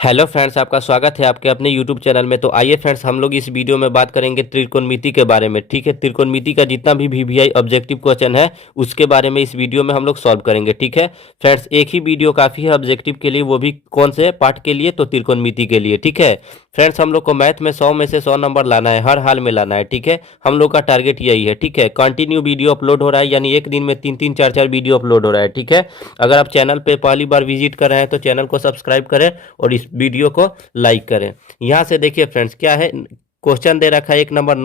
Hello friends, आपका स्वागत है आपके अपने यूट्यूब चैनल में। तो आइए फ्रेंड्स, हम लोग इस वीडियो में बात करेंगे त्रिकोणमिति के बारे में। ठीक है, त्रिकोणमिति का जितना भी वीवीआई ऑब्जेक्टिव क्वेश्चन है उसके बारे में इस वीडियो में हम लोग सॉल्व करेंगे। ठीक है फ्रेंड्स, एक ही वीडियो काफ़ी है ऑब्जेक्टिव के लिए, वो भी कौन से पार्ट के लिए, तो त्रिकोणमिति के लिए। ठीक है फ्रेंड्स, हम लोग को मैथ में 100 में से 100 नंबर लाना है, हर हाल में लाना है। ठीक है, हम लोग का टारगेट यही है। ठीक है, कंटिन्यू वीडियो अपलोड हो रहा है, यानी एक दिन में 3-3 4-4 वीडियो अपलोड हो रहा है। ठीक है, अगर आप चैनल पे पहली बार विजिट कर रहे हैं तो चैनल को सब्सक्राइब करें और इस वीडियो को लाइक करें। यहाँ से देखिए फ्रेंड्स, क्या है, क्वेश्चन दे रखा है एक नंबर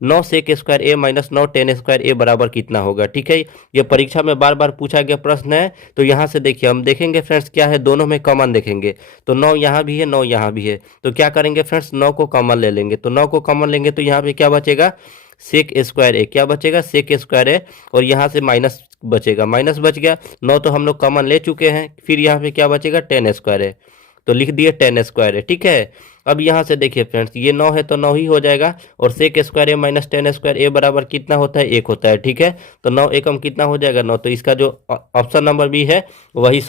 9 सेक स्क्वायर ए माइनस 9 टेन स्क्वायर ए बराबर कितना होगा। ठीक है, ये परीक्षा में बार बार पूछा गया प्रश्न है। तो यहाँ से देखिए, हम देखेंगे फ्रेंड्स क्या है, दोनों में कॉमन देखेंगे। तो 9 यहाँ भी है, 9 यहाँ भी है, तो क्या करेंगे फ्रेंड्स, 9 को कॉमन ले लेंगे। तो 9 को कॉमन लेंगे तो यहाँ पे क्या बचेगा, सेक स्क्वायर ए, क्या बचेगा, सेक स्क्वायर ए, और यहाँ से माइनस बचेगा, माइनस बच गया। 9 तो हम लोग कॉमन ले चुके हैं, फिर यहाँ पे क्या बचेगा, टेन स्क्वायर है, तो लिख दिए टेन स्क्वायर है। ठीक है, अब यहाँ से देखिए फ्रेंड्स, ये 9 है तो 9 ही हो जाएगा, और सेक स्क्वायर ए माइनस टेन स्क्वायर ए बराबर कितना होता है, 1 होता है। ठीक है, तो 9 एकम कितना हो जाएगा, 9, तो इसका जो ऑप्शन नंबर बी है वही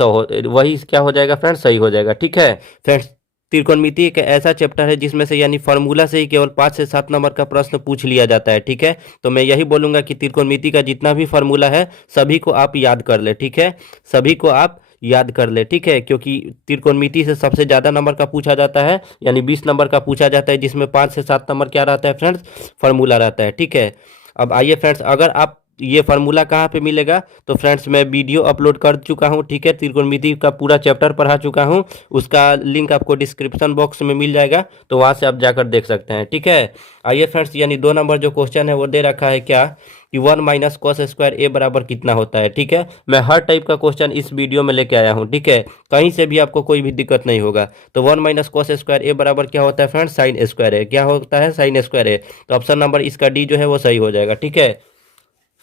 वही क्या हो जाएगा फ्रेंड्स, सही हो जाएगा। ठीक है फ्रेंड्स, त्रिकोणमिति एक ऐसा चैप्टर है जिसमें से यानी फार्मूला से ही केवल 5 से 7 नंबर का प्रश्न पूछ लिया जाता है। ठीक है, तो मैं यही बोलूंगा कि त्रिकोणमिति का जितना भी फार्मूला है सभी को आप याद कर ले। ठीक है, सभी को आप याद कर ले। ठीक है, क्योंकि त्रिकोणमिति से सबसे ज़्यादा नंबर का पूछा जाता है, यानी 20 नंबर का पूछा जाता है, जिसमें 5 से 7 नंबर क्या रहता है फ्रेंड्स, फार्मूला रहता है। ठीक है, अब आइए फ्रेंड्स, अगर आप ये फार्मूला कहाँ पे मिलेगा, तो फ्रेंड्स मैं वीडियो अपलोड कर चुका हूँ। ठीक है, त्रिकोणमिति का पूरा चैप्टर पढ़ा चुका हूँ, उसका लिंक आपको डिस्क्रिप्शन बॉक्स में मिल जाएगा, तो वहाँ से आप जाकर देख सकते हैं। ठीक है, आइए फ्रेंड्स, यानी 2 नंबर जो क्वेश्चन है वो दे रखा है क्या, कि 1 माइनस कॉस स्क्वायर ए बराबर कितना होता है। ठीक है, मैं हर टाइप का क्वेश्चन इस वीडियो में लेके आया हूँ। ठीक है, कहीं से भी आपको कोई भी दिक्कत नहीं होगा। तो 1 माइनस कॉस स्क्वायर ए बराबर क्या होता है फ्रेंड्स, साइन स्क्वायर है, क्या होता है, साइन स्क्वायर है। तो ऑप्शन नंबर इसका डी जो है वो सही हो जाएगा। ठीक है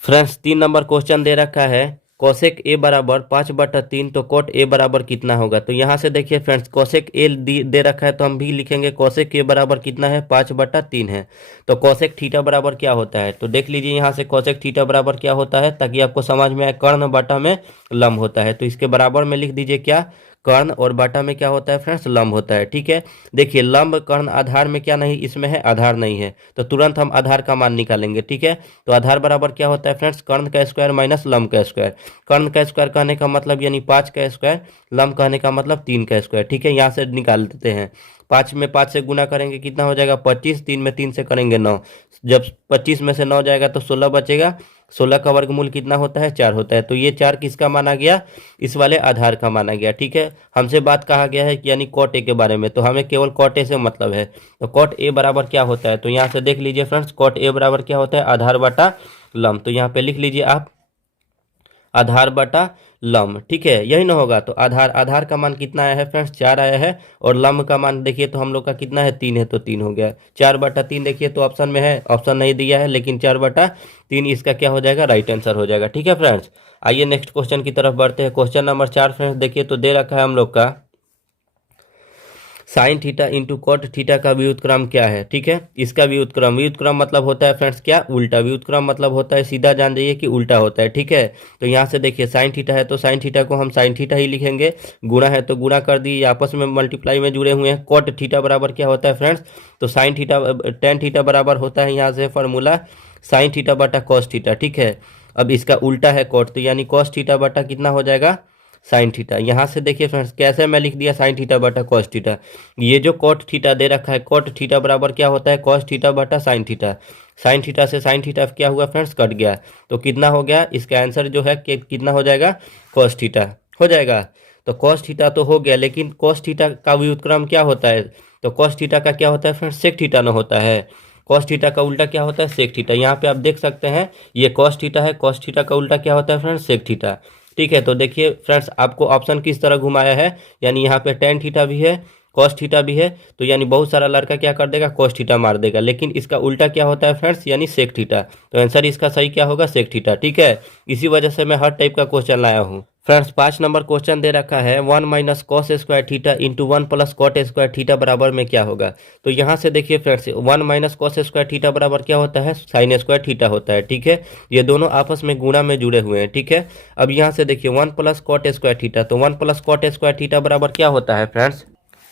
फ्रेंड्स, 3 नंबर क्वेश्चन दे रखा है, कोसेक ए बराबर 5/3, तो कोट ए बराबर कितना होगा। तो यहाँ से देखिए फ्रेंड्स, कोसेक ए दे रखा है, तो हम भी लिखेंगे कोसेक ए बराबर कितना है, 5/3 है। तो कोसेक थीटा बराबर क्या होता है, तो देख लीजिए यहाँ से कोसेक थीटा बराबर क्या होता है, ताकि आपको समझ में आए, कर्ण बटा में लंब होता है। तो इसके बराबर में लिख दीजिए क्या, कर्ण, और बटा में क्या होता है फ्रेंड्स, लंब होता है। ठीक है, देखिए लंब कर्ण आधार में क्या नहीं, इसमें है, आधार नहीं है, तो तुरंत हम आधार का मान निकालेंगे। ठीक है, तो आधार बराबर क्या होता है फ्रेंड्स, कर्ण का स्क्वायर माइनस लंब का स्क्वायर। कर्ण का स्क्वायर कहने का मतलब यानी 5 का स्क्वायर, लंब कहने का मतलब 3 का स्क्वायर। ठीक है, यहाँ से निकाल देते हैं, 5 में 5 से गुना करेंगे कितना हो जाएगा, 25, 3 में 3 से करेंगे 9, जब 25 में से 9 जाएगा तो 16 बचेगा, 16 का वर्गमूल कितना होता है, 4 होता है। तो ये 4 किसका माना गया, इस वाले आधार का माना गया। ठीक है, हमसे बात कहा गया है कि यानी कॉट ए के बारे में, तो हमें केवल कॉट ए से मतलब है। तो कॉट ए बराबर क्या होता है, तो यहाँ से देख लीजिए फ्रेंड्स, कॉट ए बराबर क्या होता है, आधार बटा लंब। तो यहाँ पे लिख लीजिए आप, आधार बटा लंब। ठीक है, यही ना होगा। तो आधार का मान कितना आया है फ्रेंड्स, 4 आया है, और लंब का मान देखिए तो हम लोग का कितना है, 3 है, तो 3 हो गया। 4/3 देखिए तो ऑप्शन में है, ऑप्शन नहीं दिया है, लेकिन 4/3 इसका क्या हो जाएगा, राइट आंसर हो जाएगा। ठीक है फ्रेंड्स, आइए नेक्स्ट क्वेश्चन की तरफ बढ़ते हैं। क्वेश्चन नंबर 4 फ्रेंड्स देखिए, तो दे रखा है हम लोग का, sine theta into cot theta का व्युत्क्रम क्या है। ठीक है, इसका व्युत्क्रम मतलब होता है फ्रेंड्स क्या, उल्टा। व्युत्क्रम मतलब होता है, सीधा जान जाइए कि उल्टा होता है। ठीक है, तो यहाँ से देखिए साइन थीटा है तो साइन थीटा को हम साइन थीटा ही लिखेंगे, गुणा है तो गुणा कर दिए, आपस में मल्टीप्लाई में जुड़े हुए हैं। कॉट थीटा बराबर क्या होता है फ्रेंड्स, तो साइन थीटा टेन थीटा बराबर होता है, यहाँ से फॉर्मूला साइन थीटा बटा कॉस थीटा। ठीक है, अब इसका उल्टा है कॉट, तो यानी कॉस थीटा बटा कितना हो जाएगा, साइन थीटा। यहाँ से देखिए फ्रेंड्स, कैसे मैं लिख दिया, साइन थीटा बटा कॉस थीटा। ये जो कॉट थीटा दे रखा है, कॉट थीटा बराबर क्या होता है, कॉस थीटा बटा साइन थीटा। साइन थीटा से साइन थीटा क्या हुआ फ्रेंड्स, कट गया, तो कितना हो गया, इसका आंसर जो है कितना हो जाएगा, कॉस थीटा हो जाएगा। तो कॉस थीटा तो हो गया, लेकिन कॉस थीटा का व्युत्क्रम क्या होता है, तो कॉस थीटा का क्या होता है फ्रेंड्स, सेक थीटा न होता है। कॉस थीटा का उल्टा क्या होता है, सेक थीटा। यहाँ पे आप देख सकते हैं, ये कॉस थीटा है, कॉस थीटा का उल्टा क्या होता है फ्रेंड्स, सेक थीटा। ठीक है, तो देखिए फ्रेंड्स, आपको ऑप्शन किस तरह घुमाया है, यानी यहाँ पे टेन थीटा भी है, कॉस थीटा भी है, तो यानी बहुत सारा लड़का क्या कर देगा, कॉस थीटा मार देगा, लेकिन इसका उल्टा क्या होता है फ्रेंड्स, यानी सेक थीटा। तो आंसर इसका सही क्या होगा, सेक थीटा। ठीक है, इसी वजह से मैं हर टाइप का क्वेश्चन लाया हूँ। फ्रेंड्स 5 नंबर क्वेश्चन दे रखा है, 1 minus cos square theta into 1 plus cot square theta बराबर में क्या होगा। तो यहाँ से देखिए friends, 1 minus cos square theta बराबर क्या होता है, साइन स्क्वायर थीटा होता है। ठीक है, ये दोनों आपस में गुणा में जुड़े हुए हैं। ठीक है, अब यहाँ से देखिए 1 प्लस कॉट स्क्वायर थीटा, तो 1 प्लस कॉट स्क्वायर थीटा बराबर क्या होता है फ्रेंड्स,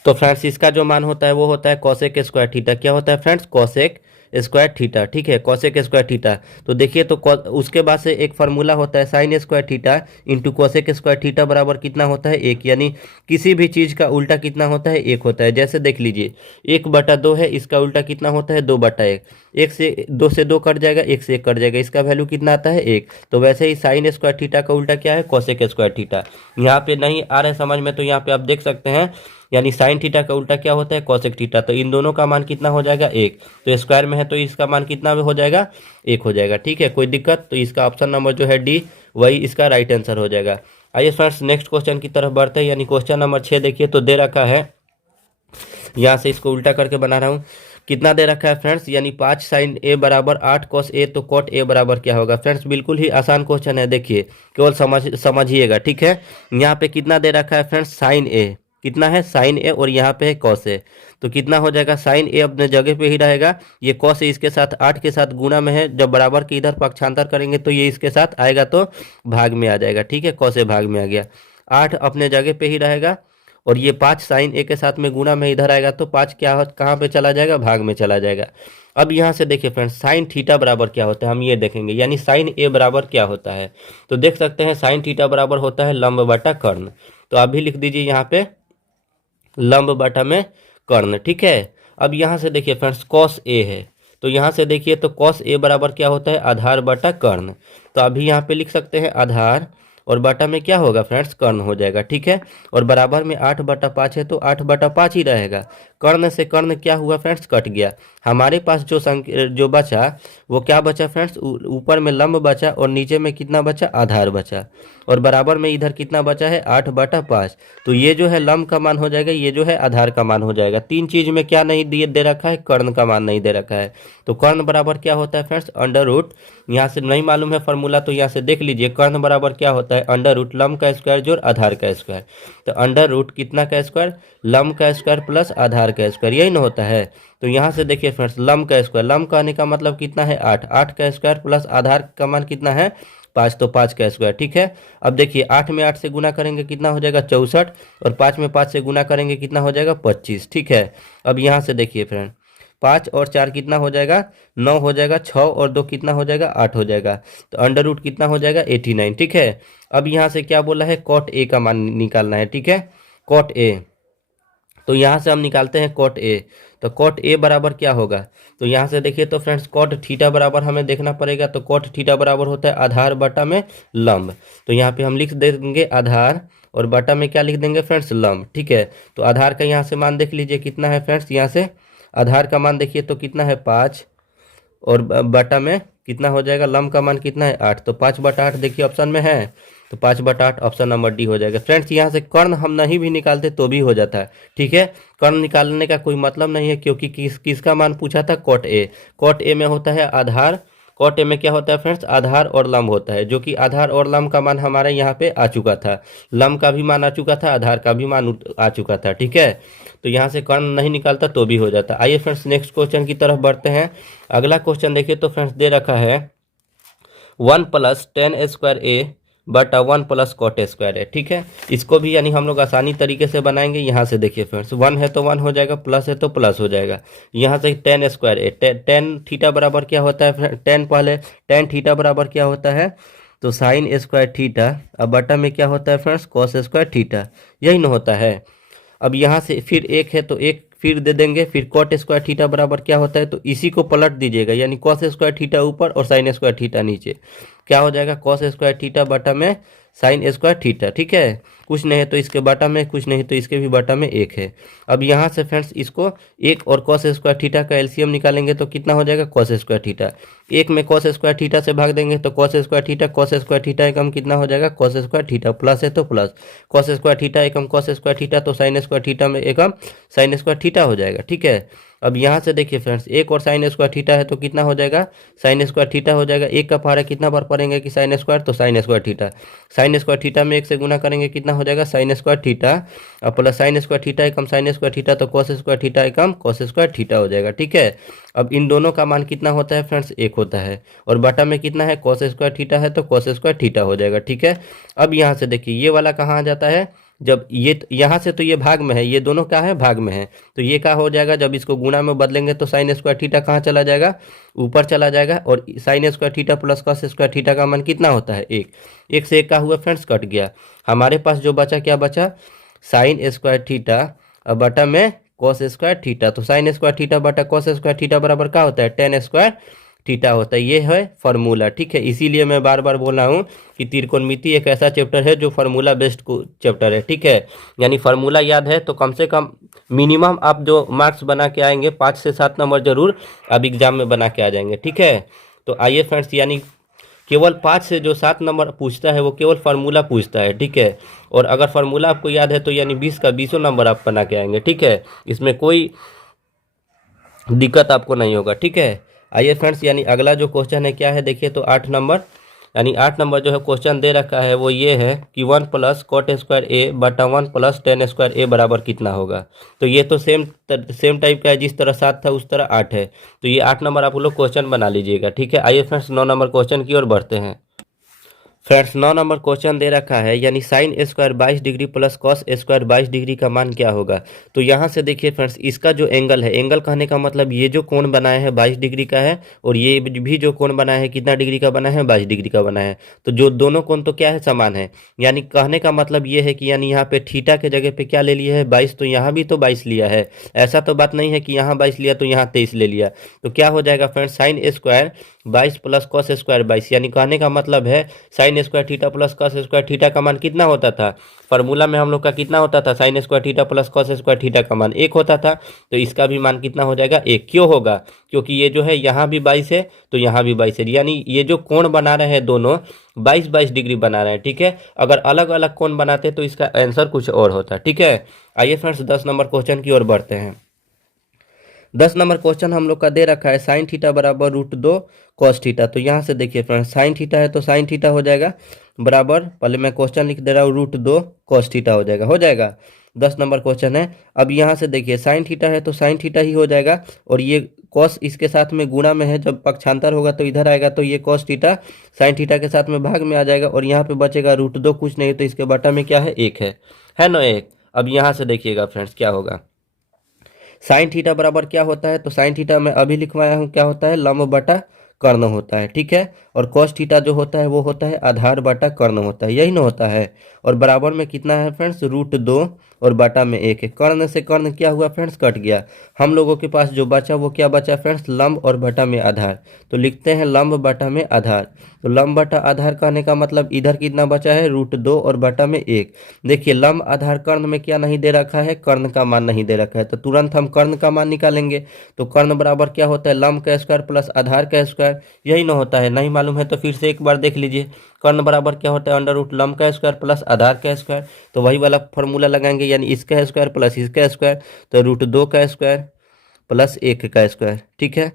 तो फ्रेंड्स इसका जो मान होता है वो होता है कोसेक स्क्वायर थीटा। क्या होता है फ्रेंड्स? Cosec square theta. ठीक है, कोसेक स्क्वायर थीटा। तो देखिए तो उसके बाद से एक फार्मूला होता है sign square theta into cosec square theta बराबर कितना होता है? एक। यानी किसी भी चीज़ का उल्टा कितना होता है? एक होता है। जैसे देख लीजिए 1/2 है, इसका उल्टा कितना होता है? 2/1। एक से दो से दो कट जाएगा, एक से एक कट जाएगा, इसका वैल्यू कितना आता है? एक। तो वैसे ही साइन स्क्वायर थीटा का उल्टा क्या है? Cosec square theta. यहाँ पे नहीं आ रहा है समझ में तो यहाँ पे आप देख सकते हैं, यानी साइन थीटा का उल्टा क्या होता है? Cosec theta. तो इन दोनों का मान कितना हो जाएगा? एक। तो स्क्वायर में है तो इसका मान कितना हो जाएगा? एक हो जाएगा। ठीक है, कोई दिक्कत? तो इसका ऑप्शन नंबर जो है डी, वही इसका राइट आंसर हो जाएगा। आइए फ्रेंड्स नेक्स्ट क्वेश्चन की तरफ बढ़ते हैं, यानी क्वेश्चन नंबर 6 देखिए तो दे रखा है, यहाँ से इसको उल्टा करके बना रहा हूँ। कितना दे रखा है फ्रेंड्स? यानी 5 साइन ए बराबर 8 कॉस ए, तो कॉट ए बराबर क्या होगा? फ्रेंड्स बिल्कुल ही आसान क्वेश्चन है, देखिए केवल समझिएगा। ठीक है, यहाँ पे कितना दे रखा है फ्रेंड्स? साइन ए। कितना है? साइन ए, और यहाँ पे है कॉस ए। तो कितना हो जाएगा? साइन ए अपने जगह पे ही रहेगा, ये कॉस ए इसके साथ 8 के साथ गुणा में है, जब बराबर के इधर पक्षांतर करेंगे तो ये इसके साथ आएगा तो भाग में आ जाएगा। ठीक है, कॉस ए भाग में आ गया, 8 अपने जगह पे ही रहेगा, और ये 5 साइन ए के साथ में गुणा में इधर आएगा तो 5 क्या हो, कहाँ पे चला जाएगा? भाग में चला जाएगा। अब यहाँ से देखिए फ्रेंड्स साइन थीटा बराबर क्या होता है, हम ये देखेंगे, यानी साइन ए बराबर क्या होता है। तो देख सकते हैं साइन थीटा बराबर होता है लंब बटा कर्ण। तो आप भी लिख दीजिए यहाँ पे लंब बटा में कर्ण। ठीक है, अब यहाँ से देखिए फ्रेंड्स कॉस ए है, तो यहाँ से देखिए तो कॉस ए बराबर क्या होता है? आधार बटा कर्ण। तो अभी यहाँ पे लिख सकते हैं आधार, और बटा में क्या होगा फ्रेंड्स? कर्ण हो जाएगा। ठीक है, और बराबर में 8/5 है तो 8/5 ही रहेगा। कर्ण से कर्ण क्या हुआ फ्रेंड्स? कट गया। हमारे पास जो बचा वो क्या बचा फ्रेंड्स? ऊपर में लंब बचा और नीचे में कितना बचा? आधार बचा, और बराबर में इधर कितना बचा है? 8/5। तो ये जो है लंब का मान हो जाएगा, ये जो है आधार का मान हो जाएगा। तीन चीज में क्या नहीं दे रखा है? कर्ण का मान नहीं दे रखा है। तो कर्ण बराबर क्या होता है फ्रेंड्स? अंडर रूट, यहाँ से नहीं मालूम है फॉर्मूला तो यहाँ से देख लीजिए, कर्ण बराबर क्या होता है? अंडर रूट लंब का स्क्वायर जोड़ आधार का स्क्वायर। तो अंडर रूट कितना का स्क्वायर? लंब का स्क्वायर प्लस आधार का स्क्वायर, यही ना होता है। तो यहाँ से देखिए फ्रेंड्स लंब का स्क्वायर, लंब का आने का मतलब कितना है? 8, 8 का स्क्वायर प्लस आधार का मान कितना है? 5, तो 5 का स्क्वायर। ठीक है, अब देखिए 8 में 8 से गुना करेंगे कितना हो जाएगा? 64, और 5 में 5 से गुना करेंगे कितना हो जाएगा? 25। ठीक है, अब यहाँ से देखिए फ्रेंड 5 और 4 कितना हो जाएगा? 9 हो जाएगा, 6 और 2 कितना हो जाएगा? 8 हो जाएगा। तो अंडर रूट कितना हो जाएगा? 89। ठीक है, अब यहाँ से क्या बोला है? कॉट ए का मान निकालना है। ठीक है, कॉट ए, तो यहाँ से हम निकालते हैं कॉट ए। तो कॉट ए बराबर क्या होगा? तो यहाँ से देखिए तो फ्रेंड्स कॉट थीटा बराबर हमें देखना पड़ेगा। तो कॉट थीटा बराबर होता है आधार बटा में लंब। तो यहाँ पे हम लिख देंगे आधार, और बटा में क्या लिख देंगे फ्रेंड्स? लंब। ठीक है, तो आधार का यहाँ से मान देख लीजिए कितना है फ्रेंड्स? यहाँ से आधार का मान देखिए तो कितना है? 5, और बटा में कितना हो जाएगा? लंब का मान कितना है? 8। तो 5/8 देखिए ऑप्शन में है, तो 5/8 ऑप्शन नंबर डी हो जाएगा। फ्रेंड्स यहाँ से कर्ण हम नहीं भी निकालते तो भी हो जाता है। ठीक है, कर्ण निकालने का कोई मतलब नहीं है, क्योंकि किसका मान पूछा था? Cot A. कॉट ए में होता है आधार, कॉट ए में क्या होता है फ्रेंड्स? आधार और लंब होता है, जो कि आधार और लंब का मान हमारे यहाँ पे आ चुका था, लंब का भी मान आ चुका था, आधार का भी मान आ चुका था। ठीक है, तो यहाँ से कर्ण नहीं निकालता तो भी हो जाता। आइए फ्रेंड्स नेक्स्ट क्वेश्चन की तरफ बढ़ते हैं। अगला क्वेश्चन देखिए तो फ्रेंड्स दे रखा है 1 + tan स्क्वायर ए बटा 1 + कॉट स्क्वायर है। ठीक है, इसको भी यानी हम लोग आसानी तरीके से बनाएंगे। यहाँ से देखिए फ्रेंड्स 1 है तो 1 हो जाएगा, प्लस है तो प्लस हो जाएगा। यहाँ से tan स्क्वायर ए, tan थीटा बराबर क्या होता है? tan पहले tan थीटा बराबर क्या होता है? तो साइन स्क्वायर थीटा, अब बटा में क्या होता है फ्रेंड्स? कॉस स्क्वायर थीटा, यही ना होता है। अब यहाँ से फिर एक है तो एक फिर दे देंगे, फिर कॉट स्क्वायर थीटा बराबर क्या होता है? तो इसी को पलट दीजिएगा, यानी कॉस स्क्वायर थीटा ऊपर और साइन स्क्वायर थीटा नीचे। क्या हो जाएगा? कॉस स्क्वायर थीटा बटा में साइन स्क्वायर थीटा। ठीक है, कुछ नहीं है तो इसके बटा में, कुछ नहीं तो इसके भी बटा में एक है। अब यहाँ से फ्रेंड्स इसको एक और कॉस स्क्वायर थीटा का एलसीएम निकालेंगे तो कितना हो जाएगा? Cos square theta. एक में कॉस स्क्वायर थीटा से भाग देंगे तो कॉस स्क्वायर थीटा एकम कितना हो जाएगा? कॉस स्क्वायर थीटा, प्लस है तो प्लस, कॉस स्क्वायर थीटा एकम कॉस स्क्वायर थीटा, तो साइन स्क्वायर थीटा में एकम साइन स्क्वायर थीटा हो जाएगा। ठीक है, अब यहाँ से देखिए फ्रेंड्स एक और साइन स्क्वायर थीटा है तो कितना हो जाएगा? साइन स्क्वायर थीटा हो जाएगा। एक का पहाड़ा कितना बार पढ़ेंगे कि साइन स्क्वायर, तो sign square theta. Sign square theta में एक से गुना करेंगे कितना हो जाएगा? साइन स्क्वायर थीटा, और प्लस साइन स्क्वायर थीटा एकम साइन स्क्वायर थीटा, तो कॉस स्क्वायर थीटा एकम कॉस स्क्वायर थीटा हो जाएगा। ठीक है, अब इन दोनों का मान कितना होता है फ्रेंड्स? एक होता है, और बटा में कितना है? कॉस स्क्वायर थीटा है तो कॉस स्क्वायर थीटा हो जाएगा। ठीक है, अब यहाँ से देखिए ये वाला कहाँ आ जाता है? जब ये यहाँ से तो ये भाग में है, ये दोनों क्या है, भाग में है, तो ये क्या हो जाएगा, जब इसको गुणा में बदलेंगे तो साइन स्क्वायर थीटा कहाँ चला जाएगा, ऊपर चला जाएगा। और sign square theta plus cos square theta का मान कितना होता है, एक। एक से एक का हुआ फ्रेंड्स, कट गया। हमारे पास जो बचा, क्या बचा, साइन स्क्वायर थीटा और बटा में कॉस स्क्वायर थीटा। तो साइन स्क्वायर थीटा बटा कॉस स्क्वायर थीटा बराबर क्या होता है, टेन स्क्वायर थीटा होता है। ये है फार्मूला, ठीक है। इसीलिए मैं बार बार बोल रहा हूँ कि त्रिकोणमिति एक ऐसा चैप्टर है जो फार्मूला बेस्ड चैप्टर है, ठीक है। यानी फार्मूला याद है तो कम से कम मिनिमम आप जो मार्क्स बना के आएंगे 5 से 7 नंबर जरूर अब एग्जाम में बना के आ जाएंगे, ठीक है। तो आइए फ्रेंड्स, यानी केवल 5 से जो 7 नंबर पूछता है वो केवल फार्मूला पूछता है, ठीक है। और अगर फार्मूला आपको याद है तो यानी 20 का 20 नंबर आप बना के आएंगे, ठीक है। इसमें कोई दिक्कत आपको नहीं होगा, ठीक है। आइए फ्रेंड्स, यानी अगला जो क्वेश्चन है क्या है, देखिए तो 8 नंबर, यानी 8 नंबर जो है क्वेश्चन दे रखा है वो ये है कि 1 प्लस कॉट स्क्वायर ए बटा 1 प्लस टेन स्क्वायर ए बराबर कितना होगा। तो ये तो सेम टाइप का है, जिस तरह 7 था उस तरह 8 है। तो ये 8 नंबर आप लोग क्वेश्चन बना लीजिएगा, ठीक है। आइए फ्रेंड्स 9 नंबर क्वेश्चन की ओर बढ़ते हैं। फ्रेंड्स 9 नंबर क्वेश्चन दे रखा है, यानी sine square 22 degree plus cos square 22 degree का मान क्या होगा। तो यहाँ से देखिए फ्रेंड्स, इसका जो एंगल है, एंगल कहने का मतलब ये जो कोण बनाया है 22 डिग्री का है, और ये भी जो कोण बना है कितना डिग्री का बना है, 22 डिग्री का बना है। तो जो दोनों कोण तो क्या है, समान है। यानी कहने का मतलब ये है कि यानी यहाँ पे थीटा के जगह पे क्या ले लिया है, 22, तो यहाँ भी तो 22 लिया है। ऐसा तो बात नहीं है कि यहाँ 22 लिया तो यहाँ 23 ले लिया। तो क्या हो जाएगा friends, sine square 22 plus cos square 22, यानी कहने का मतलब है sign square theta plus cos square theta का मान कितना होता था, फार्मूला में हम लोग का कितना होता था, sign square theta plus cos square theta का मान 1 होता था। तो इसका भी मान कितना हो जाएगा, 1। क्यों होगा, क्योंकि ये जो है यहाँ भी 22 है तो यहाँ भी 22 है, यानी ये जो कोण बना रहे हैं दोनों 22 डिग्री बना रहे हैं, ठीक है। अगर अलग अलग कोण बनाते तो इसका आंसर कुछ और होता, ठीक है। आइए फ्रेंड्स 10 नंबर क्वेश्चन की ओर बढ़ते हैं। 10 नंबर क्वेश्चन हम लोग का दे रखा है, साइन थीटा बराबर √2 कॉस थीटा। तो यहाँ से देखिए फ्रेंड्स, साइन थीटा है तो साइन थीटा हो जाएगा बराबर, पहले मैं क्वेश्चन लिख दे रहा हूँ, √2 कॉस थीटा हो जाएगा, 10 नंबर क्वेश्चन है। अब यहाँ से देखिए साइन थीटा है तो साइन थीटा ही हो जाएगा, और ये कॉस इसके साथ में गुणा में है, जब पक्षांतर होगा तो इधर आएगा, तो ये कॉस थीटा साइन थीटा के साथ में भाग में आ जाएगा, और यहाँ पे बचेगा √2, कुछ नहीं तो इसके बटा में क्या है, 1 है ना, 1। अब यहाँ से देखिएगा फ्रेंड्स क्या होगा, साइन थीटा बराबर क्या होता है, तो साइन थीटा मैं अभी लिखवाया हूँ, क्या होता है, लंब बटा कर्ण होता है, ठीक है। और कॉस थीटा जो होता है वो होता है आधार बटा कर्ण होता है, यही ना होता है। और बराबर में कितना है फ्रेंड्स, √2 और बटा में 1 है। कर्ण से कर्ण क्या हुआ फ्रेंड्स, कट गया। हम लोगों के पास जो बचा वो क्या बचा फ्रेंड्स, लंब और बटा में आधार। तो लिखते हैं लंब बटा में आधार। तो लंब बटा आधार कहने का मतलब इधर कितना बचा है, √2 और बटा में 1। देखिए लंब आधार कर्ण में क्या नहीं दे रखा है, कर्ण का मान नहीं दे रखा है, तो तुरंत हम कर्ण का मान निकालेंगे। तो कर्ण बराबर क्या होता है, लंब का स्क्वायर प्लस आधार का स्क्वायर, यही ना होता है। नहीं मालूम है तो फिर से एक बार देख लीजिए, कर्ण बराबर क्या होता है, अंडर रूट लंब का स्क्वायर प्लस आधार का स्क्वायर। तो वही वाला फॉर्मूला लगाएंगे, यानी इसका स्क्वायर प्लस इसका स्क्वायर, तो √2 का स्क्वायर प्लस 1 का स्क्वायर, ठीक है।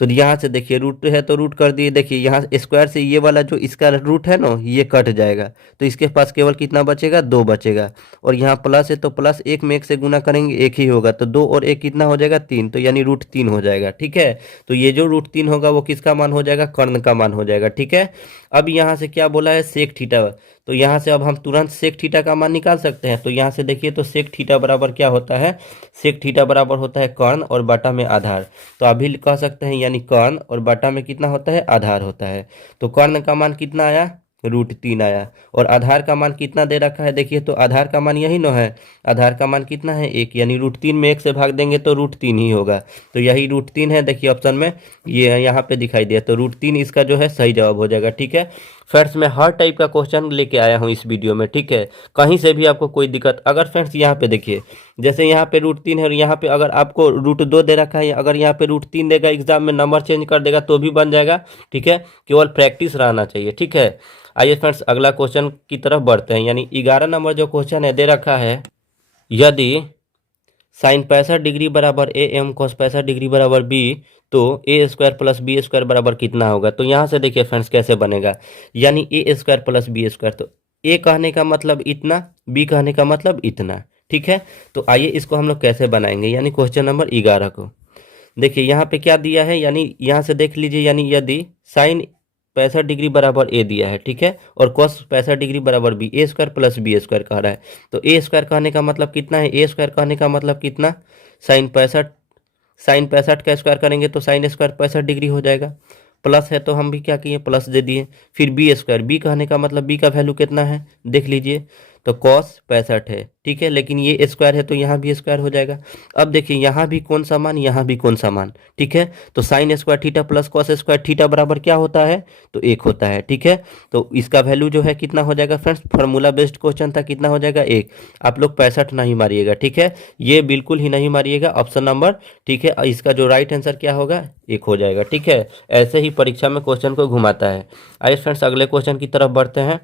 तो यहाँ से देखिए रूट है तो रूट कर दिए, देखिए यहाँ स्क्वायर से ये वाला जो इसका रूट है ना ये कट जाएगा, तो इसके पास केवल कितना बचेगा, 2 बचेगा। और यहाँ प्लस है तो प्लस 1 में 1 से गुना करेंगे 1 ही होगा, तो 2 और 1 कितना हो जाएगा, 3, तो यानी √3 हो जाएगा, ठीक है। तो ये जो √3 होगा वो किसका मान हो जाएगा, कर्ण का मान हो जाएगा, ठीक है। अब यहाँ से क्या बोला है, सेक थीटा, तो यहाँ से अब हम तुरंत सेक थीटा का मान निकाल सकते हैं। तो यहाँ से देखिए तो सेक थीटा बराबर क्या होता है, सेक थीटा बराबर होता है कर्ण और बटा में आधार। तो अभी कह सकते हैं यानी कर्ण और बटा में कितना होता है, आधार होता है। तो कर्ण का मान कितना आया, √3 आया। और आधार का मान कितना दे रखा है, देखिए तो आधार का मान यही ना है, आधार का मान कितना है, 1, यानी √3 में 1 से भाग देंगे तो √3 ही होगा। तो यही √3 है, देखिए ऑप्शन में ये यहाँ पे दिखाई दिया, तो √3 इसका जो है सही जवाब हो जाएगा, ठीक है। फ्रेंड्स मैं हर टाइप का क्वेश्चन लेके आया हूँ इस वीडियो में, ठीक है। कहीं से भी आपको कोई दिक्कत, अगर फ्रेंड्स यहाँ पे देखिए, जैसे यहाँ पे √3 है और यहाँ पे अगर आपको √2 दे रखा है, अगर यहाँ पे √3 देगा, एग्जाम में नंबर चेंज कर देगा तो भी बन जाएगा, ठीक है। केवल प्रैक्टिस रहना चाहिए, ठीक है। आइए फ्रेंड्स अगला क्वेश्चन की तरफ बढ़ते हैं, यानी 11 नंबर जो क्वेश्चन है दे रखा है, यदि साइन 65 डिग्री बराबर ए एम कॉस 65 डिग्री बराबर बी, तो ए स्क्वायर प्लस बी स्क्वायर बराबर कितना होगा। तो यहाँ से देखिए फ्रेंड्स कैसे बनेगा, यानी ए स्क्वायर प्लस बी स्क्वायर, तो ए कहने का मतलब इतना, बी कहने का मतलब इतना, ठीक है। तो आइए इसको हम लोग कैसे बनाएंगे, यानी क्वेश्चन नंबर 11 को देखिए यहाँ पे क्या दिया है, यानी यहाँ से देख लीजिए, यानी यदि साइन 65 डिग्री बराबर ए दिया है, ठीक है, और कॉस 65 डिग्री बराबर बी, ए स्क्वायर प्लस बी स्क्वायर कह रहा है। तो ए स्क्वायर कहने का मतलब कितना है, ए स्क्वायर कहने का मतलब कितना, साइन 65 का स्क्वायर करेंगे तो साइन स्क्वायर 65 डिग्री हो जाएगा। प्लस है तो हम भी क्या किए, प्लस दे दिए। फिर बी स्क्वायर, बी कहने का मतलब बी का वैल्यू कितना है देख लीजिए, तो कॉस 65 है, ठीक है, लेकिन ये स्क्वायर है तो यहाँ भी स्क्वायर हो जाएगा। अब देखिए यहाँ भी कौन सा मान, यहाँ भी कौन सा मान, ठीक है, तो sign square theta plus cos square theta बराबर क्या होता है, तो 1 होता है, ठीक है। तो इसका वैल्यू जो है कितना हो जाएगा फ्रेंड्स, फार्मूला बेस्ड क्वेश्चन था, कितना हो जाएगा 1। आप लोग 65 नहीं मारिएगा, ठीक है, ये बिल्कुल ही नहीं मारिएगा ऑप्शन नंबर, ठीक है। इसका जो राइट आंसर क्या होगा, 1 हो जाएगा, ठीक है। ऐसे ही परीक्षा में क्वेश्चन को घुमाता है। आइए फ्रेंड्स अगले क्वेश्चन की तरफ बढ़ते हैं।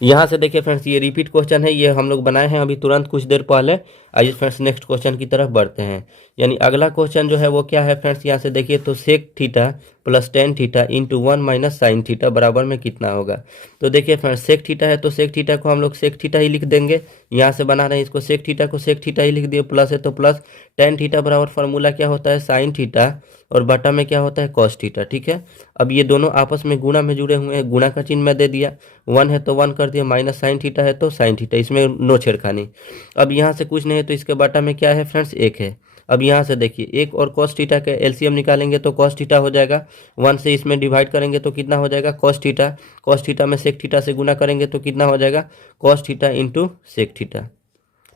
यहाँ से देखिए फ्रेंड्स ये रिपीट क्वेश्चन है, ये हम लोग बनाए हैं अभी तुरंत कुछ देर पहले। आइए फ्रेंड्स नेक्स्ट क्वेश्चन की तरफ बढ़ते हैं। यानी अगला क्वेश्चन जो है वो क्या है फ्रेंड्स, यहाँ से देखिए तो sec theta plus tan theta into 1 minus sine theta बराबर में कितना होगा। तो देखिए फ्रेंड्स सेक थीटा है तो सेक थीटा को हम लोग सेक थीटा ही लिख देंगे, यहाँ से बना रहे हैं इसको सेक थीटा को सेक थीटा ही लिख दिए। प्लस है तो प्लस, टेन थीटा बराबर फार्मूला क्या होता है, साइन थीटा, और बटा में क्या होता है, कॉस थीटा, ठीक है। अब ये दोनों आपस में गुणा में जुड़े हुए हैं, गुणा का चिन्ह मैं दे दिया, 1 है तो 1 कर दिया, माइनस साइन थीटा है तो साइन थीटा, इसमें नो छेड़खानी। अब यहाँ से कुछ नहीं है तो इसके बटा में क्या है फ्रेंड्स, 1 है। अब यहाँ से देखिए 1 और कॉस थीटा के एलसीएम निकालेंगे तो कॉस थीटा हो जाएगा, 1 से इसमें डिवाइड करेंगे तो कितना हो जाएगा, कॉस थीटा, कॉस थीटा में सेक थीटा से गुना करेंगे तो कितना हो जाएगा, cos theta into sec theta,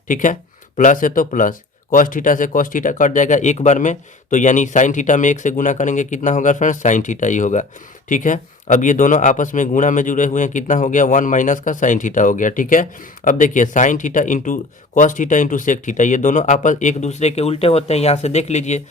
ठीक है। प्लस है तो प्लस, कॉस थीटा से कॉस थीटा कट जाएगा एक बार में, तो यानी साइन थीटा में 1 से गुना करेंगे कितना होगा फ्रेंड्स, साइन थीटा ही होगा, ठीक है। अब ये दोनों आपस में गुणा में जुड़े हुए हैं, कितना हो गया, 1 माइनस का साइन थीटा हो गया, ठीक है। अब देखिए sine theta into cos theta into sec theta, ये दोनों आपस एक दूसरे के उल्टे होते हैं, यहाँ से देख लीजिए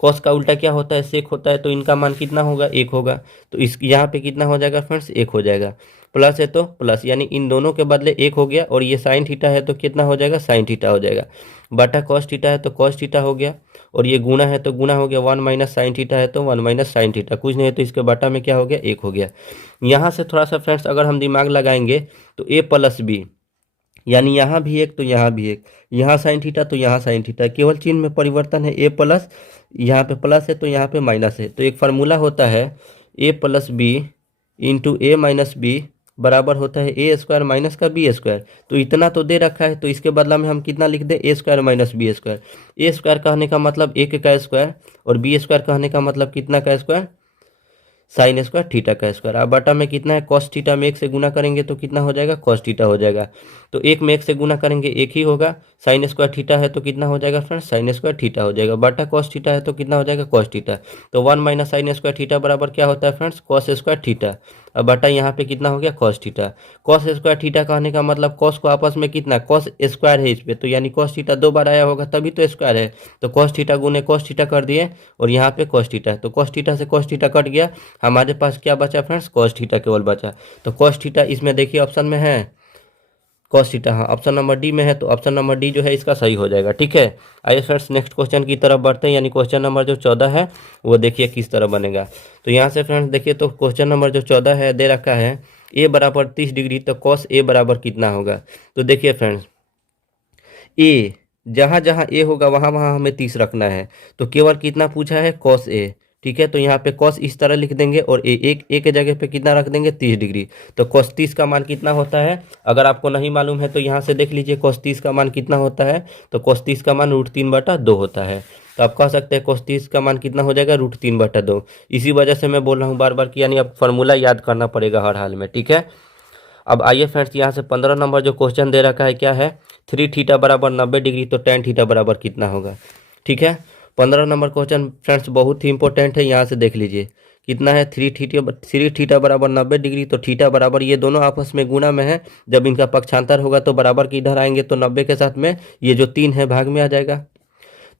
कॉस का उल्टा क्या होता है, सेक होता है, तो इनका मान कितना होगा, 1 होगा, तो इस यहाँ पे कितना हो जाएगा फ्रेंड्स, 1 हो जाएगा। प्लस है तो प्लस, यानी इन दोनों के बदले 1 हो गया, और ये साइन थीटा है तो कितना हो जाएगा, साइन थीटा हो जाएगा। बटा कॉस थीटा है तो कॉस थीटा हो गया, और ये गुना है तो गुना हो गया, 1 माइनस साइन थीटा है तो 1 माइनस साइन थीटा, कुछ नहीं है तो इसके बटा में क्या हो गया, 1 हो गया। यहाँ से थोड़ा सा फ्रेंड्स अगर हम दिमाग लगाएंगे तो ए प्लस बी, यानी यहाँ भी 1 तो यहाँ भी 1, यहाँ साइन थीटा तो यहाँ साइन थीटा, केवल चिन्ह में परिवर्तन है, ए प्लस, यहाँ पे प्लस है तो यहाँ पे माइनस है। तो एक फार्मूला होता है ए प्लस बी इंटू ए माइनस बी बराबर होता है ए स्क्वायर माइनस का बी स्क्वायर। तो इतना तो दे रखा है, तो इसके बदला में हम कितना लिख दें, ए स्क्वायर माइनस बी स्क्वायर। ए स्क्वायर कहने का मतलब 1 का स्क्वायर, और बी स्क्वायर कहने का मतलब कितना का स्क्वायर, साइन स्क्वायर थीटा का स्क्वायर। अब बटा में कितना है, कॉस थीटा में 1 से गुना करेंगे तो कितना हो जाएगा, कॉस थीटा हो जाएगा। तो 1 में 1 से गुना करेंगे 1 ही होगा, साइन स्क्वायर थीटा है तो कितना हो जाएगा फ्रेंड्स, साइन स्क्वायर थीटा हो जाएगा। बटा कॉस थीटा है तो कितना हो जाएगा, कॉस थीटा। तो 1 माइनस साइन स्क्वायर थीटा बराबर क्या होता है फ्रेंड्स, कॉस स्क्वायर थीटा। अब बटा यहाँ पे कितना हो गया, cos theta. Cos square theta कहने का मतलब कॉस को आपस में कितना, कॉस स्क्वायर है इस पे, तो यानी कॉस थीटा 2 बार आया होगा तभी तो स्क्वायर है, तो कॉस थीटा गुने कॉस थीटा कर दिए, और यहाँ पे कॉस थीटा है, तो कॉस थीटा से कॉस थीटा कट गया, हमारे पास क्या बचा फ्रेंड्स, कॉस थीटा केवल बचा। तो कॉस थीटा इसमें देखिए ऑप्शन में है, कॉस थीटा, हाँ ऑप्शन नंबर डी में है, तो ऑप्शन नंबर डी जो है इसका सही हो जाएगा, ठीक है। आइए फ्रेंड्स नेक्स्ट क्वेश्चन की तरफ बढ़ते हैं, यानी क्वेश्चन नंबर जो 14 है वो देखिए किस तरह बनेगा। तो यहाँ से फ्रेंड्स देखिए तो क्वेश्चन नंबर जो 14 है दे रखा है ए बराबर 30 डिग्री, तो कॉस ए बराबर कितना होगा। तो देखिए फ्रेंड्स ए, जहाँ जहाँ ए होगा वहाँ वहाँ हमें 30 रखना है, तो केवल कितना पूछा है, कॉस ए, ठीक है। तो यहाँ पे कॉस इस तरह लिख देंगे, और ए के जगह पे कितना रख देंगे, 30 डिग्री। तो कॉस 30 का मान कितना होता है, अगर आपको नहीं मालूम है तो यहाँ से देख लीजिए कॉस 30 का मान कितना होता है। तो कॉस 30 का मान √3/2 होता है। तो आप कह सकते हैं कॉस 30 का मान कितना हो जाएगा, √3/2। इसी वजह से मैं बोल रहा हूँ बार बार कि यानी आप फार्मूला याद करना पड़ेगा हर हाल में, ठीक है। अब आइए फ्रेंड्स यहाँ से 15 नंबर जो क्वेश्चन दे रखा है क्या है, 3 थीटा बराबर 90 डिग्री, तो टेन थीटा बराबर कितना होगा, ठीक है। 15 नंबर क्वेश्चन फ्रेंड्स बहुत ही इंपॉर्टेंट है, यहाँ से देख लीजिए कितना है, 3 थीटा बराबर 90 डिग्री, तो थीटा बराबर ये दोनों आपस में गुणा में है, जब इनका पक्षांतर होगा तो बराबर के इधर आएंगे, तो 90 के साथ में ये जो 3 है भाग में आ जाएगा,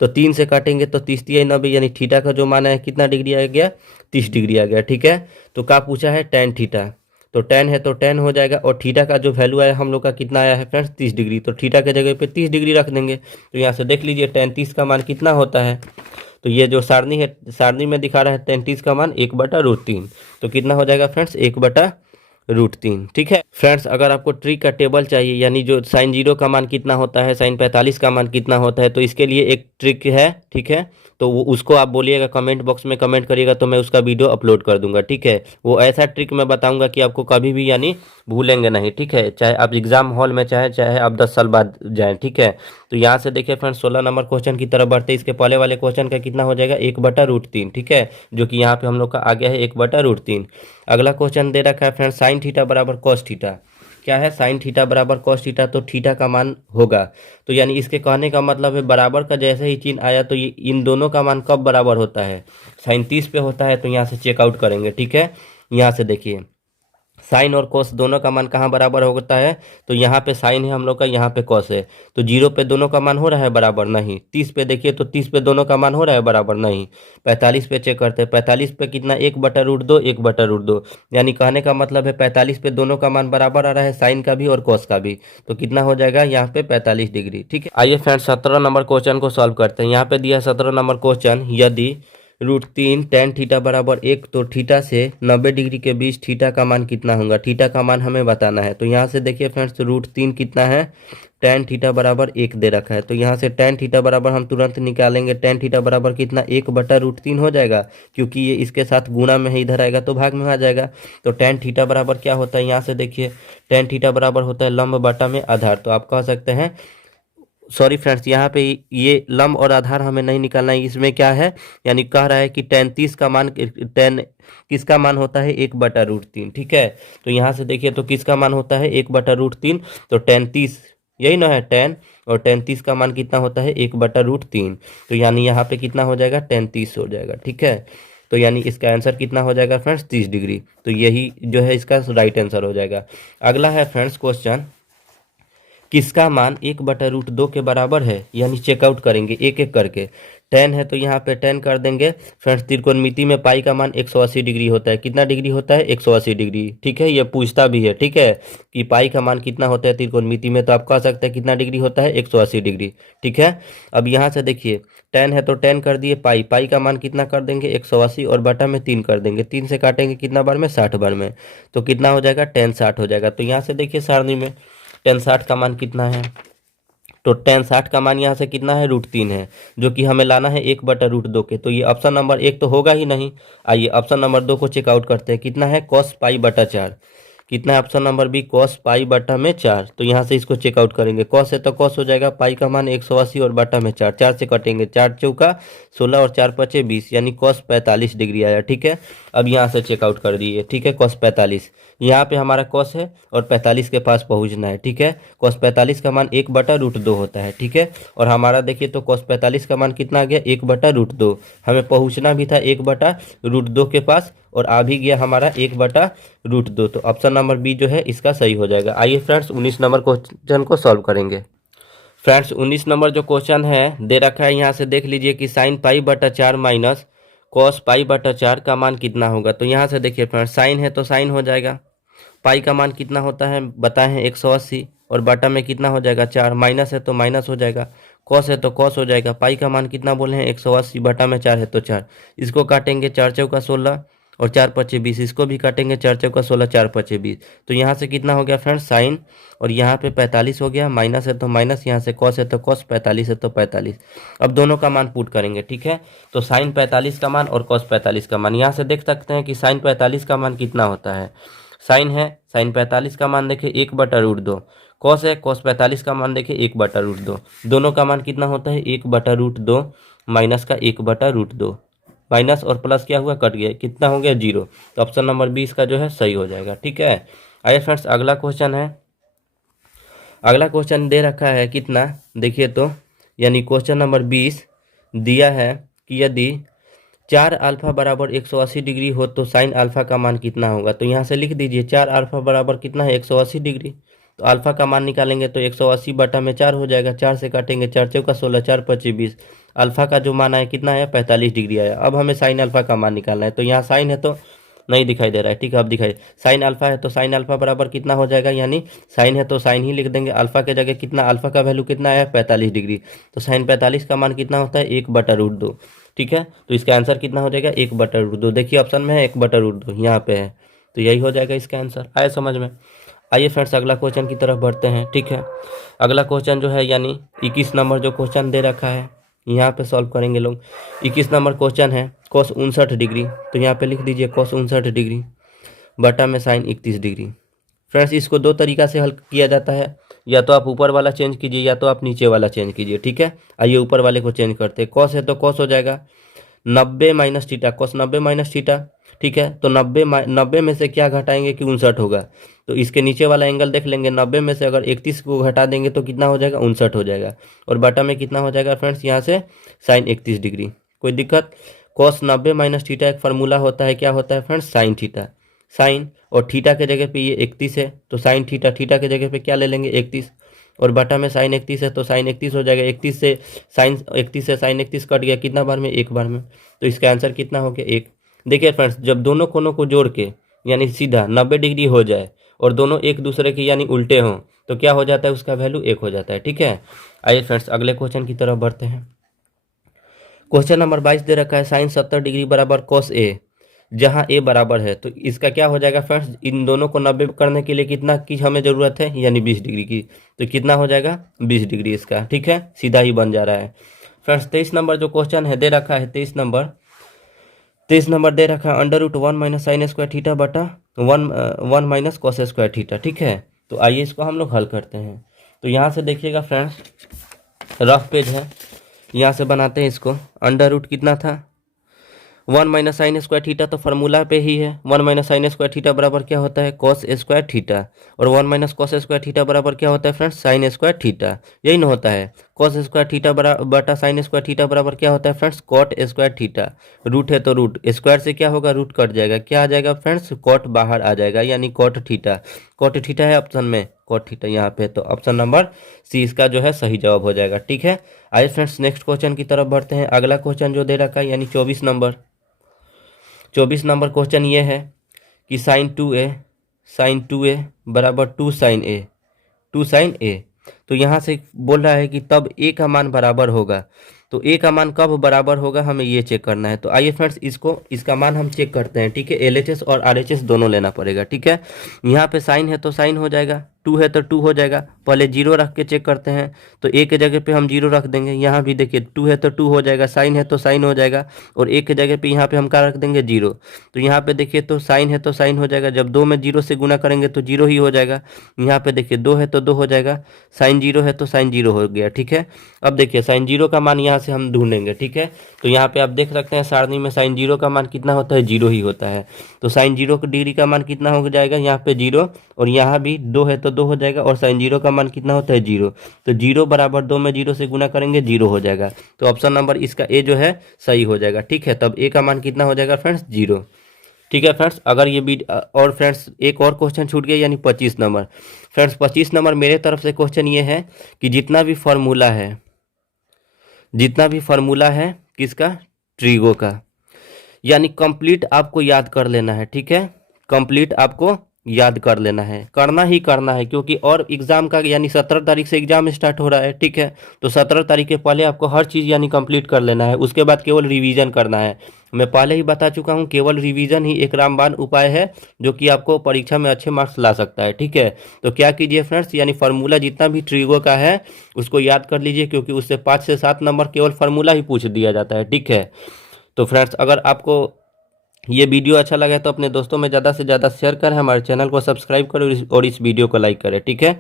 तो 3 से काटेंगे तो 30 3 90, यानी थीटा का जो मान है कितना डिग्री आ गया, 30 डिग्री आ गया, ठीक है। तो क्या पूछा है, टेन थीटा, तो टेन है तो टेन हो जाएगा, और थीटा का जो वैल्यू आया हम लोग का कितना आया है फ्रेंड्स, 30 डिग्री, तो थीटा के जगह पे 30 डिग्री रख देंगे। तो यहाँ से देख लीजिए टेन 30 का मान कितना होता है, तो ये जो सारणी है, सारणी में दिखा रहा है टेन 30 का मान 1/√3, तो कितना हो जाएगा फ्रेंड्स, 1/√3 √3। ठीक है फ्रेंड्स, अगर आपको ट्रिक का टेबल चाहिए यानी जो साइन 0 का मान कितना होता है, साइन 45 का मान कितना होता है, तो इसके लिए एक ट्रिक है। ठीक है, तो वो उसको आप बोलिएगा, कमेंट बॉक्स में कमेंट करिएगा तो मैं उसका वीडियो अपलोड कर दूंगा। ठीक है, वो ऐसा ट्रिक मैं बताऊंगा कि आपको कभी भी यानी भूलेंगे नहीं। ठीक है, चाहे आप एग्जाम हॉल में चाहे चाहे आप 10 साल बाद जाएं। ठीक है, तो यहाँ से देखिए फ्रेंड्स 16 नंबर क्वेश्चन की तरफ बढ़ते, इसके पहले वाले क्वेश्चन का कितना हो जाएगा 1/√3। ठीक है, जो कि यहाँ पे हम लोग का आ गया है 1/√3। अगला क्वेश्चन दे रखा है फ्रेंड्स साइन थीटा बराबर कॉस थीटा। क्या है, साइन थीटा बराबर कॉस थीटा, तो थीटा का मान होगा। तो यानी इसके कहने का मतलब है बराबर का जैसे ही चिन्ह आया तो ये इन दोनों का मान कब बराबर होता है, साइन 30 पे होता है। तो यहाँ से चेकआउट करेंगे। ठीक है, यहाँ से देखिए साइन और कोस दोनों का मान कहाँ बराबर होता है, तो यहाँ पे साइन है हम लोग का, यहाँ पे कोस है। तो 0 पे दोनों का मान हो रहा है बराबर, नहीं। 30 पे देखिए तो 30 पे दोनों का मान हो रहा है बराबर, नहीं। 45 पे चेक करते हैं, 45 पे कितना 1/√2, 1/√2, यानी कहने का मतलब है 45 पे दोनों का मान बराबर आ रहा है, साइन का भी और कोस का भी। तो कितना हो जाएगा यहाँ पे 45 डिग्री। ठीक है, आइए फ्रेंड्स 17 नंबर क्वेश्चन को सॉल्व करते हैं। यहाँ पे दिया 17 नंबर क्वेश्चन, यदि √3 tan थीटा बराबर 1, तो थीटा से 90 डिग्री के बीच थीटा का मान कितना होगा, थीटा का मान हमें बताना है। तो यहाँ से देखिए फ्रेंड्स √3 कितना है, tan थीटा बराबर 1 दे रखा है। तो यहाँ से tan थीटा बराबर हम तुरंत निकालेंगे, tan थीटा बराबर कितना 1/√3 हो जाएगा, क्योंकि ये इसके साथ गुणा में है, इधर आएगा तो भाग में आ जाएगा। तो tan थीटा बराबर क्या होता है, यहाँ से देखिए tan थीटा बराबर होता है लंब बटा में आधार। तो आप कह सकते हैं, सॉरी फ्रेंड्स, यहाँ पे ये लंब और आधार हमें नहीं निकालना है, इसमें क्या है यानी कह रहा है कि tan 30 का मान, tan किसका मान होता है 1/√3। ठीक है, तो यहाँ से देखिए तो किसका मान होता है 1/√3, तो tan 30 यही ना है tan, और tan 30 का मान कितना होता है 1/√3। तो यानी यहाँ पे कितना हो जाएगा tan 30 हो जाएगा। ठीक है, तो यानी इसका आंसर कितना हो जाएगा फ्रेंड्स 30 डिग्री। तो यही जो है इसका राइट आंसर हो जाएगा। अगला है फ्रेंड्स क्वेश्चन, किसका मान 1/√2 के बराबर है, यानी चेकआउट करेंगे एक एक करके। tan है तो यहाँ पे tan कर देंगे फ्रेंड्स। त्रिकोणमिति में पाई का मान 180 डिग्री होता है, कितना डिग्री होता है 180 डिग्री। ठीक है, ये पूछता भी है। ठीक है, कि पाई का मान कितना होता है त्रिकोणमिति में, तो आप कह सकते हैं कितना डिग्री होता है 180 डिग्री। ठीक है, अब यहाँ से देखिए tan है तो tan कर दिए, पाई पाई का मान कितना कर देंगे 180 और बटा में 3 कर देंगे, 3 से काटेंगे कितना बार में 60 बार में, तो कितना हो जाएगा tan 60 हो जाएगा। तो यहाँ से देखिए सारणी में tan 60 का मान कितना है, तो tan 60 का मान यहाँ से कितना है √3 है, जो कि हमें लाना है 1/√2 के। तो ये ऑप्शन नंबर 1 तो होगा ही नहीं। आइए ऑप्शन नंबर 2 को चेकआउट करते हैं, कितना है cos π/4, कितना है ऑप्शन नंबर बी cos π/4। तो यहाँ से इसको चेकआउट करेंगे, cos है तो cos हो जाएगा, पाई का मान 180 और बटा में 4, 4 से कटेंगे, 4 चौका 16 और 4 पचे 20, यानी cos 45 डिग्री आया। ठीक है, अब यहाँ से चेकआउट कर दिए। ठीक है, cos 45 यहाँ पे हमारा cos है और 45 के पास पहुँचना है। ठीक है, cos 45 का मान 1/√2 होता है। ठीक है, और हमारा देखिए तो cos 45 का मान कितना आ गया 1/√2, हमें पहुँचना भी था 1/√2 के पास और आ भी गया हमारा 1/√2। तो ऑप्शन नंबर बी जो है इसका सही हो जाएगा। आइए फ्रेंड्स 19 नंबर क्वेश्चन को सॉल्व करेंगे। फ्रेंड्स 19 नंबर जो क्वेश्चन है दे रखा है, यहाँ से देख लीजिए कि साइन π/4 माइनस cos π/4 का मान कितना होगा। तो यहाँ से देखिए फ्रेंड्स साइन है तो साइन हो जाएगा, पाई का मान कितना होता है बताए हैं 180 और बटा में कितना हो जाएगा 4, माइनस है तो माइनस हो जाएगा, कॉस है तो कॉस हो जाएगा, पाई का मान कितना बोले हैं 180 बटा में 4 है तो 4, इसको काटेंगे 4 चौका 16 और 4 पचे 20, इसको भी काटेंगे 4 चौका 16 4 पचे 20। तो यहाँ से कितना हो गया फ्रेंड्स साइन, और यहाँ पे 45 हो गया, माइनस है तो माइनस, यहाँ से कॉस है तो कॉस, 45 है तो 45। अब दोनों का मान पुट करेंगे। ठीक है, तो साइन 45 का मान और कॉस 45 का मान, यहाँ से देख सकते हैं कि साइन 45 का मान कितना होता है, साइन है साइन 45 का मान देखिए 1/√2, कॉस है कॉस 45 का मान देखिए 1/√2, दोनों का मान कितना होता है 1/√2 माइनस का 1/√2, माइनस और प्लस क्या हुआ कट गया, कितना हो गया 0। तो ऑप्शन नंबर 20 का जो है सही हो जाएगा। ठीक है, आइए फ्रेंड्स अगला क्वेश्चन है। अगला क्वेश्चन दे रखा है कितना, देखिए तो यानी क्वेश्चन नंबर 20 दिया है कि यदि 4 अल्फा बराबर 180 डिग्री हो तो साइन अल्फा का मान कितना होगा। तो यहाँ से लिख दीजिए 4 अल्फा बराबर कितना है 180 डिग्री, तो अल्फा का मान निकालेंगे तो 180 बटा में 4 हो जाएगा, 4 से काटेंगे 4 चौका 16 4 पचे 20, अल्फा का जो मान आया कितना है 45 डिग्री आया। अब हमें साइन अल्फा का मान निकालना है, तो यहाँ साइन है तो नहीं दिखाई दे रहा है। ठीक है, अब दिखाई, साइन अल्फा है तो साइन अल्फा बराबर कितना हो जाएगा, यानी साइन है तो साइन ही लिख देंगे, अल्फा के जगह कितना, अल्फा का वैल्यू कितना आया 45 डिग्री, तो साइन 45 का मान कितना होता है 1/√2। ठीक है, तो इसका आंसर कितना हो जाएगा 1/√2। देखिए ऑप्शन में है 1/√2 यहाँ पे है, तो यही हो जाएगा इसका आंसर। आया समझ में? आइए फ्रेंड्स अगला क्वेश्चन की तरफ बढ़ते हैं। ठीक है, अगला क्वेश्चन जो है यानी 21 नंबर जो क्वेश्चन दे रखा है यहाँ पे सॉल्व करेंगे लोग। 21 नंबर क्वेश्चन है cos 59 डिग्री, तो यहाँ पे लिख दीजिए cos 59 डिग्री बटा में sin 31 डिग्री। फ्रेंड्स इसको दो तरीका से हल किया जाता है, या तो आप ऊपर वाला चेंज कीजिए या तो आप नीचे वाला चेंज कीजिए। ठीक है, आइए ऊपर वाले को चेंज करते हैं। कॉस है तो कॉस हो जाएगा 90 minus theta, cos 90 minus theta. ठीक है, तो 90 में से क्या घटाएंगे कि 59 होगा, तो इसके नीचे वाला एंगल देख लेंगे। 90 में से अगर 31 को घटा देंगे तो कितना हो जाएगा, 59 हो जाएगा। और बटा में कितना हो जाएगा फ्रेंड्स यहाँ से sin 31 डिग्री। कोई दिक्कत? कॉस 90 माइनस थीटा एक फार्मूला होता है, क्या होता है फ्रेंड्स, साइन थीटा। साइन और थीटा के जगह पे ये 31 है, तो साइन थीटा, थीटा के जगह पे क्या ले लेंगे 31, और बटा में साइन 31 है तो साइन 31 हो जाएगा। 31 से साइन 31 कट गया, कितना बार में, एक बार में। तो इसका आंसर कितना हो गया, एक। देखिए फ्रेंड्स जब दोनों कोनों को जोड़ के यानी सीधा 90 डिग्री हो जाए और दोनों एक दूसरे के यानी उल्टे हों तो क्या हो जाता है, उसका वैल्यू 1 हो जाता है। ठीक है, आइए फ्रेंड्स अगले क्वेश्चन की तरफ बढ़ते हैं। क्वेश्चन नंबर 22 दे रखा है साइन 70 डिग्री बराबर कॉस ए, जहां ए बराबर है। तो इसका क्या हो जाएगा फ्रेंड्स, इन दोनों को 90 करने के लिए कितना की हमें ज़रूरत है, यानी 20 डिग्री की। तो कितना हो जाएगा, 20 डिग्री इसका। ठीक है, सीधा ही बन जा रहा है। फ्रेंड्स 23 नंबर जो क्वेश्चन है दे रखा है, 23 नंबर दे रखा है √1 माइनस साइन स्क्वायर थीटा बटा 1 माइनस कॉस स्क्वायर थीटा। ठीक है, तो आइए इसको हम लोग हल करते हैं। तो यहाँ से देखिएगा फ्रेंड्स, रफ पेज है, यहाँ से बनाते हैं इसको। √ कितना था, 1 माइनस साइन स्क्वायर थीटा, तो फार्मूला पे ही है। 1 माइनस साइन स्क्वायर थीटा बराबर क्या होता है, कॉस स्क्वायर थीटा, और 1 माइनस कॉस स्क्वायर थीटा बराबर क्या होता है फ्रेंड्स, साइन स्क्वायर थीटा। यही ना होता है, कॉस स्क्वायर थीटा बटा साइन स्क्वायर थीटा बराबर क्या होता है friends, cot square theta. Root है तो रूट स्क्वायर से क्या होगा, रूट कट जाएगा, क्या आ जाएगा फ्रेंड्स, कॉट बाहर आ जाएगा, यानी कॉट थीटा। कॉट थीटा है ऑप्शन में, कॉट थीटा यहाँ पे, तो ऑप्शन नंबर सी इसका जो है सही जवाब हो जाएगा। ठीक है, आइए फ्रेंड्स नेक्स्ट क्वेश्चन की तरफ बढ़ते हैं। अगला क्वेश्चन जो दे रखा है यानी 24 नंबर क्वेश्चन ये है कि साइन 2a बराबर 2 साइन ए। तो यहाँ से बोल रहा है कि तब ए का मान बराबर होगा। तो ए का मान कब बराबर होगा, हमें ये चेक करना है। तो आइए फ्रेंड्स इसका मान हम चेक करते हैं। ठीक है, LHS और RHS दोनों लेना पड़ेगा। ठीक है, यहाँ पे साइन है तो साइन हो जाएगा, 2 है तो 2 हो जाएगा। पहले 0 रख के चेक करते हैं, तो ए के जगह पे हम 0 रख देंगे। यहाँ भी देखिए 2 है तो 2 हो जाएगा, साइन है तो साइन हो जाएगा, और ए के जगह पे यहाँ पे हम क्या रख देंगे, 0। तो यहाँ पे देखिए तो साइन है तो साइन हो जाएगा, जब 2 में 0 से गुना करेंगे तो 0 ही हो जाएगा। यहाँ पे देखिए 2 है तो 2 हो जाएगा, साइन 0 है तो साइन 0 हो गया। ठीक है, अब देखिए साइन 0 का मान यहाँ से हम ढूंढेंगे। ठीक है, तो यहाँ पे आप देख सकते हैं सारणी में साइन 0 का मान कितना होता है, 0 ही होता है। तो साइन 0 डिग्री का मान कितना हो जाएगा, यहाँ पे 0, और यहाँ भी 2 है तो 2 हो जाएगा, और साइन 0 का मान कितना होता है, 0। तो 0 बराबर 2 में 0 से गुना करेंगे 0 हो जाएगा। तो ऑप्शन नंबर इसका ए जो है सही हो जाएगा। ठीक है, तब ए का मान कितना हो जाएगा फ्रेंड्स, 0। ठीक है फ्रेंड्स, अगर ये और फ्रेंड्स एक और क्वेश्चन छूट गया यानी 25 नंबर। फ्रेंड्स 25 नंबर मेरे तरफ से क्वेश्चन ये है कि जितना भी फार्मूला है किसका, ट्रिगो का, यानी कंप्लीट आपको याद कर लेना है। ठीक है, कंप्लीट आपको याद कर लेना है, करना ही करना है, क्योंकि और एग्जाम का यानी 17 तारीख से एग्जाम स्टार्ट हो रहा है। ठीक है, तो 17 तारीख के पहले आपको हर चीज़ यानी कंप्लीट कर लेना है, उसके बाद केवल रिवीजन करना है। मैं पहले ही बता चुका हूँ, केवल रिवीजन ही एक रामबाण उपाय है जो कि आपको परीक्षा में अच्छे मार्क्स ला सकता है। ठीक है, तो क्या कीजिए फ्रेंड्स, यानी फार्मूला जितना भी ट्रिगो का है उसको याद कर लीजिए, क्योंकि उससे 5 से 7 नंबर केवल फार्मूला ही पूछ दिया जाता है। ठीक है, तो फ्रेंड्स अगर आपको ये वीडियो अच्छा लगे तो अपने दोस्तों में ज़्यादा से ज़्यादा शेयर करें, हमारे चैनल को सब्सक्राइब करें और इस वीडियो को लाइक करें। ठीक है।